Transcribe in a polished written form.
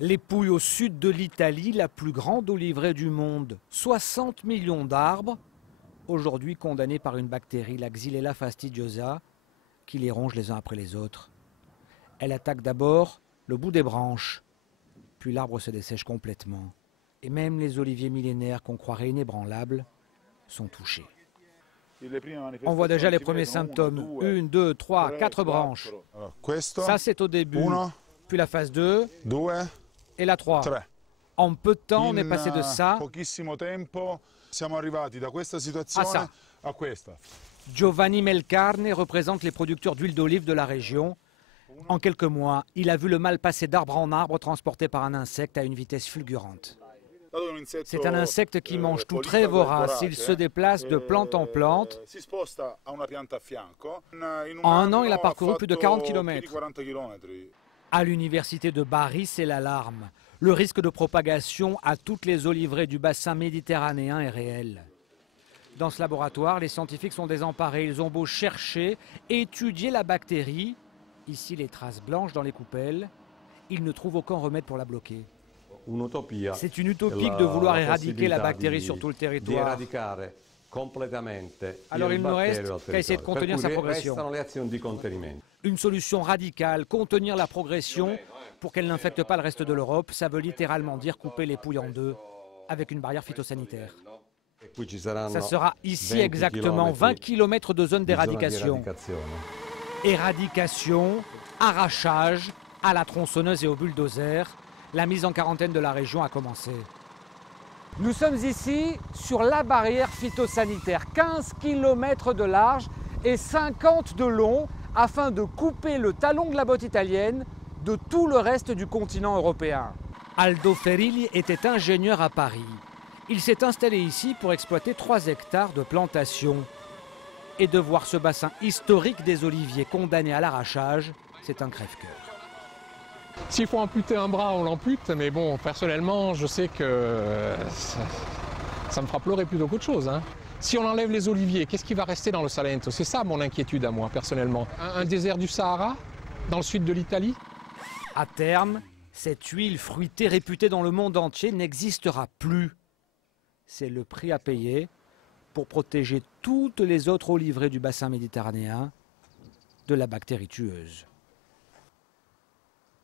Les Pouilles au sud de l'Italie, la plus grande oliveraie du monde. 60 millions d'arbres, aujourd'hui condamnés par une bactérie, la Xylella fastidiosa, qui les ronge les uns après les autres. Elle attaque d'abord le bout des branches, puis l'arbre se dessèche complètement. Et même les oliviers millénaires qu'on croirait inébranlables sont touchés. On voit déjà les premiers symptômes. 1, 2, 3, 4 branches. Ça, c'est au début. Puis la phase 2 et la 3. En peu de temps, on est passé de ça à ça. Giovanni Melcarne représente les producteurs d'huile d'olive de la région. En quelques mois, il a vu le mal passer d'arbre en arbre transporté par un insecte à une vitesse fulgurante. C'est un insecte qui mange tout, très vorace. Il se déplace de plante en plante. En un an, il a parcouru plus de 40 km. À l'université de Bari, c'est l'alarme. Le risque de propagation à toutes les oliveraies du bassin méditerranéen est réel. Dans ce laboratoire, les scientifiques sont désemparés. Ils ont beau chercher, étudier la bactérie, ici les traces blanches dans les coupelles, ils ne trouvent aucun remède pour la bloquer. C'est une utopique de vouloir éradiquer la bactérie sur tout le territoire. Alors il ne reste qu'à essayer de contenir sa progression. Une solution radicale, contenir la progression pour qu'elle n'infecte pas le reste de l'Europe, ça veut littéralement dire couper les Pouilles en deux avec une barrière phytosanitaire. Ça sera ici exactement 20 km de zone d'éradication. Éradication, arrachage, à la tronçonneuse et au bulldozer, la mise en quarantaine de la région a commencé. Nous sommes ici sur la barrière phytosanitaire, 15 km de large et 50 de long, afin de couper le talon de la botte italienne de tout le reste du continent européen. Aldo Ferilli était ingénieur à Paris. Il s'est installé ici pour exploiter 3 hectares de plantation. Et de voir ce bassin historique des oliviers condamné à l'arrachage, c'est un crève-cœur. S'il faut amputer un bras, on l'ampute, mais bon, personnellement, je sais que ça me fera pleurer plutôt qu'autre chose. Si on enlève les oliviers, qu'est-ce qui va rester dans le Salento? C'est ça mon inquiétude à moi, personnellement. Un désert du Sahara, dans le sud de l'Italie? À terme, cette huile fruitée réputée dans le monde entier n'existera plus. C'est le prix à payer pour protéger toutes les autres oliveraies du bassin méditerranéen de la bactérie tueuse.